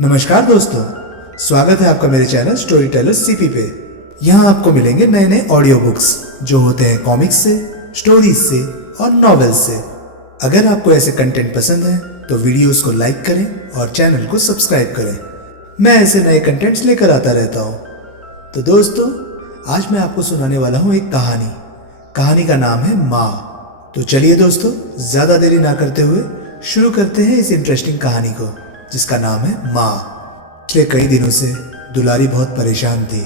नमस्कार दोस्तों, स्वागत है आपका मेरे चैनल स्टोरी टेलर सीपी पे। यहाँ आपको मिलेंगे नए नए ऑडियो बुक्स जो होते हैं कॉमिक्स से, स्टोरीज से और नॉवेल्स से। अगर आपको ऐसे कंटेंट पसंद है तो वीडियोस को लाइक करें और चैनल को सब्सक्राइब करें। मैं ऐसे नए कंटेंट्स लेकर आता रहता हूँ। तो दोस्तों, आज मैं आपको सुनाने वाला हूँ एक कहानी का नाम है माँ। तो चलिए दोस्तों, ज़्यादा देरी ना करते हुए शुरू करते हैं इस इंटरेस्टिंग कहानी को जिसका नाम है माँ। पिछले कई दिनों से दुलारी बहुत परेशान थी।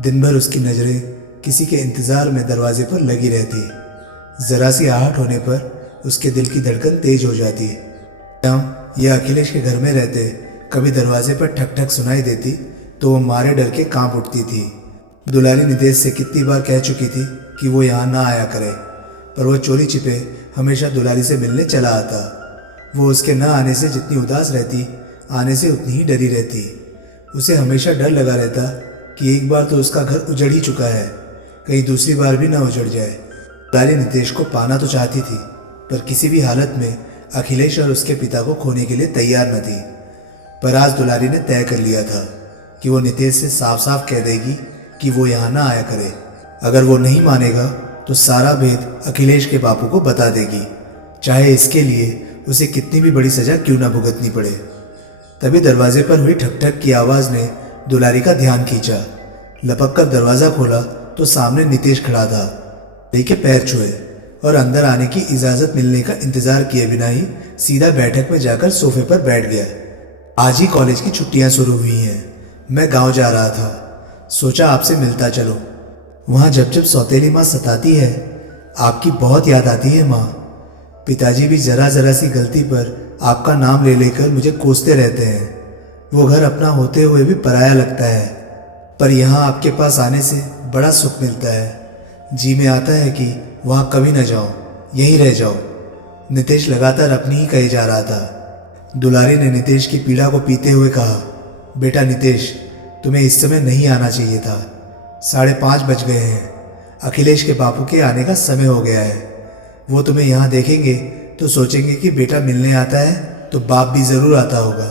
दिन भर उसकी नज़रें किसी के इंतज़ार में दरवाजे पर लगी रहती। ज़रा सी आहट होने पर उसके दिल की धड़कन तेज हो जाती। हम यह अखिलेश के घर में रहते, कभी दरवाजे पर ठक ठक सुनाई देती तो वो मारे डर के कांप उठती थी। दुलारी नितेश से कितनी बार कह चुकी थी कि वो यहाँ ना आया करे, पर वो चोरी छिपे हमेशा दुलारी से मिलने चला आता। वो उसके न आने से जितनी उदास रहती, आने से उतनी ही डरी रहती। उसे हमेशा डर लगा रहता कि एक बार तो उसका घर उजड़ ही चुका है, कहीं दूसरी बार भी ना उजड़ जाए। दुलारी नितेश को पाना तो चाहती थी, पर किसी भी हालत में अखिलेश और उसके पिता को खोने के लिए तैयार न थी। पर आज दुलारी ने तय कर लिया था कि वो नितेश से साफ साफ कह देगी कि वो यहाँ ना आया करे। अगर वो नहीं मानेगा तो सारा भेद अखिलेश के बापू को बता देगी, चाहे इसके लिए उसे कितनी भी बड़ी सजा क्यों ना भुगतनी पड़े। तभी दरवाजे पर हुई ठक ठक की आवाज़ ने दुलारी का ध्यान खींचा। लपक कर दरवाज़ा खोला तो सामने नितेश खड़ा था। देखे पैर छुए और अंदर आने की इजाज़त मिलने का इंतज़ार किए बिना ही सीधा बैठक में जाकर सोफे पर बैठ गया। आज ही कॉलेज की छुट्टियां शुरू हुई हैं। मैं गांव जा रहा था, सोचा आपसे मिलता चलो। वहाँ जब जब सौतेली माँ सताती है, आपकी बहुत याद आती है माँ। पिताजी भी ज़रा ज़रा सी गलती पर आपका नाम ले लेकर मुझे कोसते रहते हैं। वो घर अपना होते हुए भी पराया लगता है, पर यहाँ आपके पास आने से बड़ा सुख मिलता है। जी में आता है कि वहाँ कभी न जाओ, यहीं रह जाओ। नितेश लगातार अपनी ही कहे जा रहा था। दुलारी ने नितेश की पीड़ा को पीते हुए कहा, बेटा नितेश, तुम्हें इस समय नहीं आना चाहिए था। 5:30 बज गए हैं। अखिलेश के बापू के आने का समय हो गया है। वो तुम्हें यहाँ देखेंगे तो सोचेंगे कि बेटा मिलने आता है तो बाप भी ज़रूर आता होगा।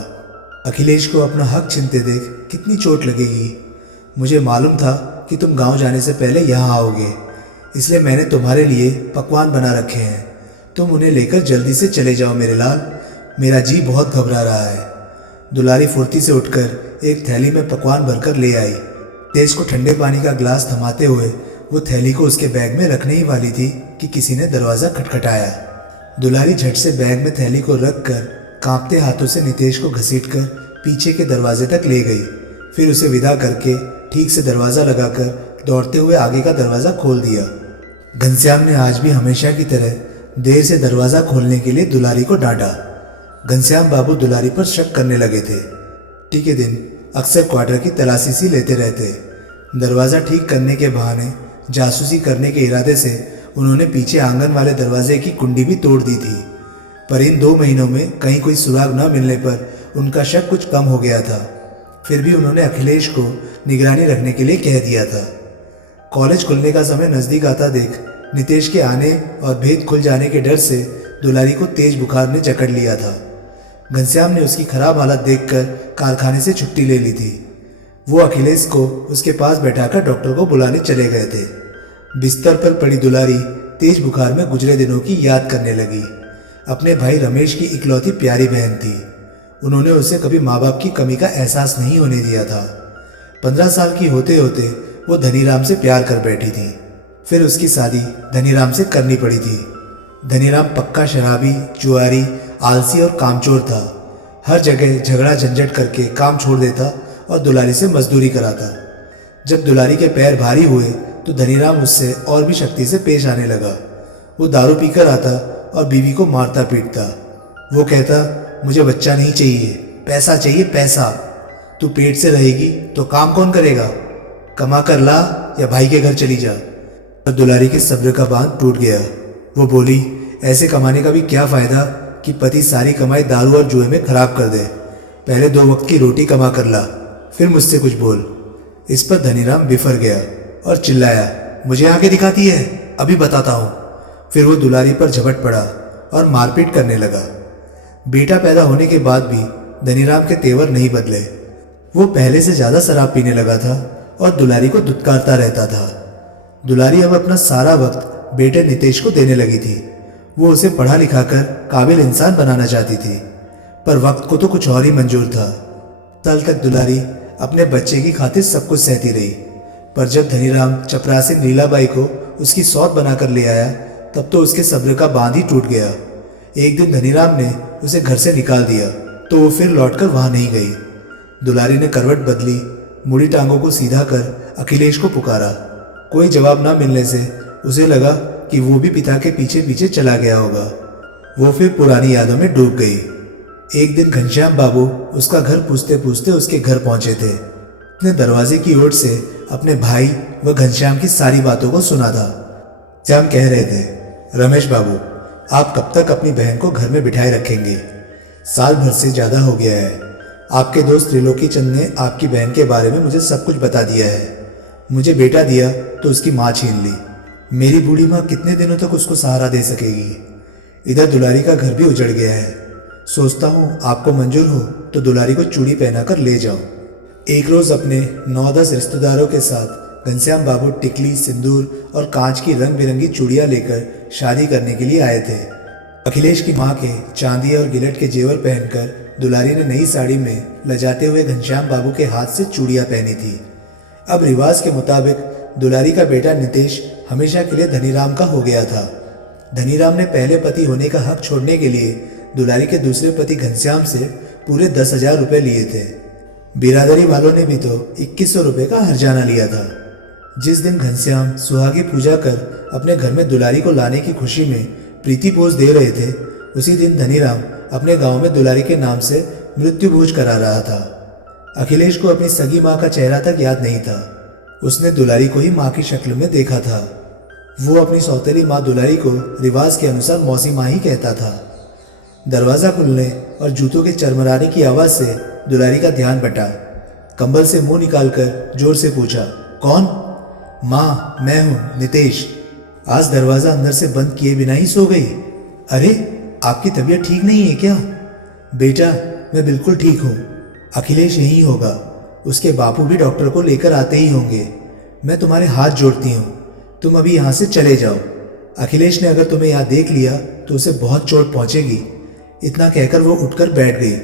अखिलेश को अपना हक छीनते देख कितनी चोट लगेगी। मुझे मालूम था कि तुम गांव जाने से पहले यहाँ आओगे, इसलिए मैंने तुम्हारे लिए पकवान बना रखे हैं। तुम उन्हें लेकर जल्दी से चले जाओ मेरे लाल, मेरा जी बहुत घबरा रहा है। दुलारी फुर्ती से उठकर एक थैली में पकवान भरकर ले आई। तेज को ठंडे पानी का गिलास थमाते हुए वो थैली को उसके बैग में रखने ही वाली थी कि किसी ने दरवाज़ा खटखटाया। दुलारी झट से बैग में थैली को रखकर कांपते हाथों से नितेश को घसीटकर पीछे के दरवाजे तक ले गई। फिर उसे विदा करके ठीक से दरवाज़ा लगाकर दौड़ते हुए आगे का दरवाज़ा खोल दिया। घनश्याम ने आज भी हमेशा की तरह देर से दरवाज़ा खोलने के लिए दुलारी को डांटा। घनश्याम बाबू दुलारी पर शक करने लगे थे। छुट्टी के दिन अक्सर क्वार्टर की तलाशी सी लेते रहते। दरवाज़ा ठीक करने के बहाने जासूसी करने के इरादे से उन्होंने पीछे आंगन वाले दरवाजे की कुंडी भी तोड़ दी थी। पर इन 2 महीनों में कहीं कोई सुराग न मिलने पर उनका शक कुछ कम हो गया था। फिर भी उन्होंने अखिलेश को निगरानी रखने के लिए कह दिया था। कॉलेज खुलने का समय नज़दीक आता देख नितेश के आने और भेद खुल जाने के डर से दुलारी को तेज बुखार ने जकड़ लिया था। घनश्याम ने उसकी खराब हालत देखकर कारखाने से छुट्टी ले ली थी। वो अखिलेश को उसके पास बैठाकर डॉक्टर को बुलाने चले गए थे। बिस्तर पर पड़ी दुलारी तेज बुखार में गुजरे दिनों की याद करने लगी। अपने भाई रमेश की इकलौती प्यारी बहन थी। उन्होंने उसे कभी माँ बाप की कमी का एहसास नहीं होने दिया था। 15 साल की होते होते वो धनीराम से प्यार कर बैठी थी। फिर उसकी शादी धनीराम से करनी पड़ी थी। धनीराम पक्का शराबी, जुआरी, आलसी और कामचोर था। हर जगह झगड़ा झंझट करके काम छोड़ देता और दुलारी से मजदूरी कराता। जब दुलारी के पैर भारी हुए तो धनीराम उससे और भी सख्ती से पेश आने लगा। वो दारू पीकर आता और बीवी को मारता पीटता। वो कहता, मुझे बच्चा नहीं चाहिए, पैसा चाहिए पैसा। तू पेट से रहेगी तो काम कौन करेगा? कमा कर ला या भाई के घर चली जा। और दुलारी के सब्र का बांध टूट गया। वो बोली, ऐसे कमाने का भी क्या फ़ायदा कि पति सारी कमाई दारू और जुए में खराब कर दे। पहले 2 वक्त की रोटी कमा कर ला, फिर मुझसे कुछ बोल। इस पर धनीराम बिफर गया और चिल्लाया, मुझे आके दिखाती है, अभी बताता हूँ। फिर वो दुलारी पर झपट पड़ा और मारपीट करने लगा। बेटा पैदा होने के बाद भी धनीराम के तेवर नहीं बदले। वो पहले से ज्यादा शराब पीने लगा था और दुलारी को दुत्कारता रहता था। दुलारी अब अपना सारा वक्त बेटे नितेश को देने लगी थी। वो उसे पढ़ा लिखा कर काबिल इंसान बनाना चाहती थी, पर वक्त को तो कुछ और ही मंजूर था। साल तक दुलारी अपने बच्चे की खातिर सब कुछ सहती रही, पर जब धनीराम चपरासी नीलाबाई को उसकी सौत बनाकर ले आया तब तो उसके सब्र का बांध ही टूट गया। एक दिन धनीराम ने उसे घर से निकाल दिया तो वो फिर लौटकर वहां नहीं गई। दुलारी ने करवट बदली, मुड़ी टांगों को सीधा कर अखिलेश को पुकारा। कोई जवाब ना मिलने से उसे लगा कि वो भी पिता के पीछे पीछे चला गया होगा। वो फिर पुरानी यादों में डूब गई। एक दिन घनश्याम बाबू उसका घर पूछते पूछते उसके घर पहुंचे थे। उसने दरवाजे की ओर से अपने भाई व घनश्याम की सारी बातों को सुना था। श्याम कह रहे थे, रमेश बाबू, आप कब तक अपनी बहन को घर में बिठाए रखेंगे? साल भर से ज्यादा हो गया है। आपके दोस्त त्रिलोकी चंद ने आपकी बहन के बारे में मुझे सब कुछ बता दिया है। मुझे बेटा दिया तो उसकी माँ छीन ली। मेरी बूढ़ी माँ कितने दिनों तक उसको सहारा दे सकेगी? इधर दुलारी का घर भी उजड़ गया है। सोचता हूँ आपको मंजूर हो तो दुलारी को चूड़ी पहनाकर ले जाओ। एक रोज अपने 9-10 रिश्तेदारों के साथ घनश्याम बाबू टिकली, सिंदूर और कांच की रंग बिरंगी चूड़ियां लेकर शादी करने के लिए आए थे। अखिलेश की माँ के चांदी और गिलट के जेवर पहनकर दुलारी ने नई साड़ी में लजाते हुए घनश्याम बाबू के हाथ से चूड़ियां पहनी थी। अब रिवाज के मुताबिक दुलारी का बेटा नितेश हमेशा के लिए धनीराम का हो गया था। धनीराम ने पहले पति होने का हक छोड़ने के लिए दुलारी के दूसरे पति घनश्याम से पूरे 10,000 रुपये लिए थे। बिरादरी वालों ने भी तो 2100 रुपये का हर्जाना लिया था। जिस दिन घनश्याम सुहागी पूजा कर अपने घर में दुलारी को लाने की खुशी में प्रीति भोज दे रहे थे, उसी दिन धनीराम अपने गांव में दुलारी के नाम से मृत्यु भोज करा रहा था। अखिलेश को अपनी सगी माँ का चेहरा तक याद नहीं था। उसने दुलारी को ही माँ की शक्ल में देखा था। वो अपनी सौतेली माँ दुलारी को रिवाज के अनुसार मौसी माँ ही कहता था। दरवाजा खुलने और जूतों के चरमराने की आवाज से दुलारी का ध्यान बटा। कंबल से मुंह निकालकर जोर से पूछा, कौन? माँ, मैं हूं नितेश। आज दरवाजा अंदर से बंद किए बिना ही सो गई? अरे, आपकी तबीयत ठीक नहीं है क्या? बेटा, मैं बिल्कुल ठीक हूँ। अखिलेश यही होगा। उसके बापू भी डॉक्टर को लेकर आते ही होंगे। मैं तुम्हारे हाथ जोड़ती हूँ, तुम अभी यहाँ से चले जाओ। अखिलेश ने अगर तुम्हें यहाँ देख लिया तो उसे बहुत चोट पहुंचेगी। इतना कहकर वो उठकर बैठ गई।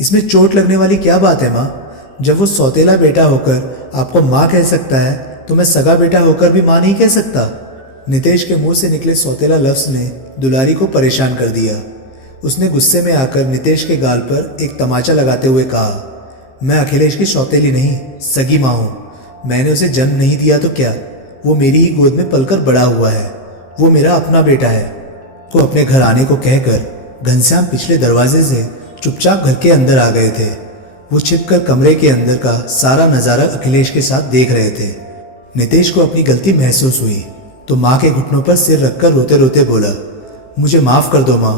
इसमें चोट लगने वाली क्या बात है माँ? जब वो सौतेला बेटा होकर आपको माँ कह सकता है तो मैं सगा बेटा होकर भी माँ नहीं कह सकता। नितेश के मुंह से निकले सौतेला लफ्ज ने दुलारी को परेशान कर दिया। उसने गुस्से में आकर नितेश के गाल पर एक तमाचा लगाते हुए कहा, मैं अखिलेश की सौतेली नहीं, सगी माँ हूँ। मैंने उसे जन्म नहीं दिया तो क्या, वो मेरी ही गोद में पलकर बड़ा हुआ है। वो मेरा अपना बेटा है। को अपने घर आने को कहकर घनश्याम पिछले दरवाजे से चुपचाप घर के अंदर आ गए थे। वो छिपकर कमरे के अंदर का सारा नजारा अखिलेश के साथ देख रहे थे। नितेश को अपनी गलती महसूस हुई तो माँ के घुटनों पर सिर रखकर रोते रोते बोला, मुझे माफ कर दो माँ,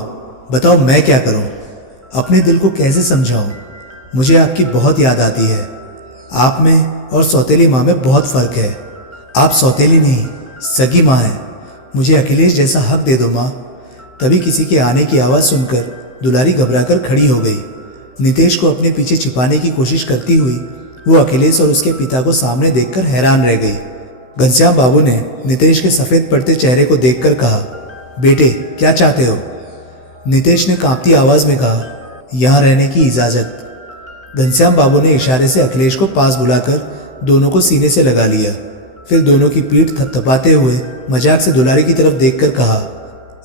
बताओ मैं क्या करूं? अपने दिल को कैसे समझाऊं? मुझे आपकी बहुत याद आती है। आप में और सौतेली माँ में बहुत फर्क है। आप सौतेली नहीं, सगी माँ है। मुझे अखिलेश जैसा हक दे दो माँ। तभी किसी के आने की आवाज़ सुनकर दुलारी घबराकर खड़ी हो गई। नितेश को अपने पीछे छिपाने की कोशिश करती हुई वो अखिलेश और उसके पिता को सामने देखकर हैरान रह गई। घनश्याम बाबू ने नितेश के सफ़ेद पड़ते चेहरे को देखकर कहा, बेटे क्या चाहते हो? नितेश ने कांपती आवाज़ में कहा, यहाँ रहने की इजाज़त। घनश्याम बाबू ने इशारे से अखिलेश को पास बुलाकर दोनों को सीने से लगा लिया। फिर दोनों की पीठ थपथपाते हुए मजाक से दुलारी की तरफ देखकर कहा,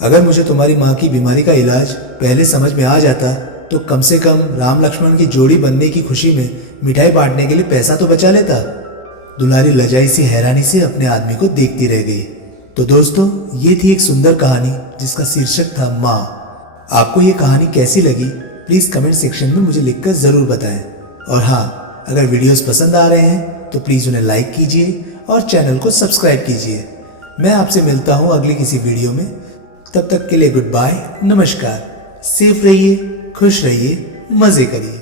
अगर मुझे तुम्हारी माँ की बीमारी का इलाज पहले समझ में आ जाता तो कम से कम राम लक्ष्मण की जोड़ी बनने की खुशी में मिठाई बांटने के लिए पैसा तो बचा लेता। दुलारी लजाई सी हैरानी से अपने आदमी को देखती रह गई। तो दोस्तों, ये थी एक सुंदर कहानी जिसका शीर्षक था माँ। आपको ये कहानी कैसी लगी प्लीज़ कमेंट सेक्शन में मुझे लिखकर ज़रूर बताएं। और हाँ, अगर वीडियोस पसंद आ रहे हैं तो प्लीज़ उन्हें लाइक कीजिए और चैनल को सब्सक्राइब कीजिए। मैं आपसे मिलता हूँ अगली किसी वीडियो में। तब तक के लिए गुड बाय, नमस्कार। सेफ रहिए, खुश रहिए, मज़े करिए।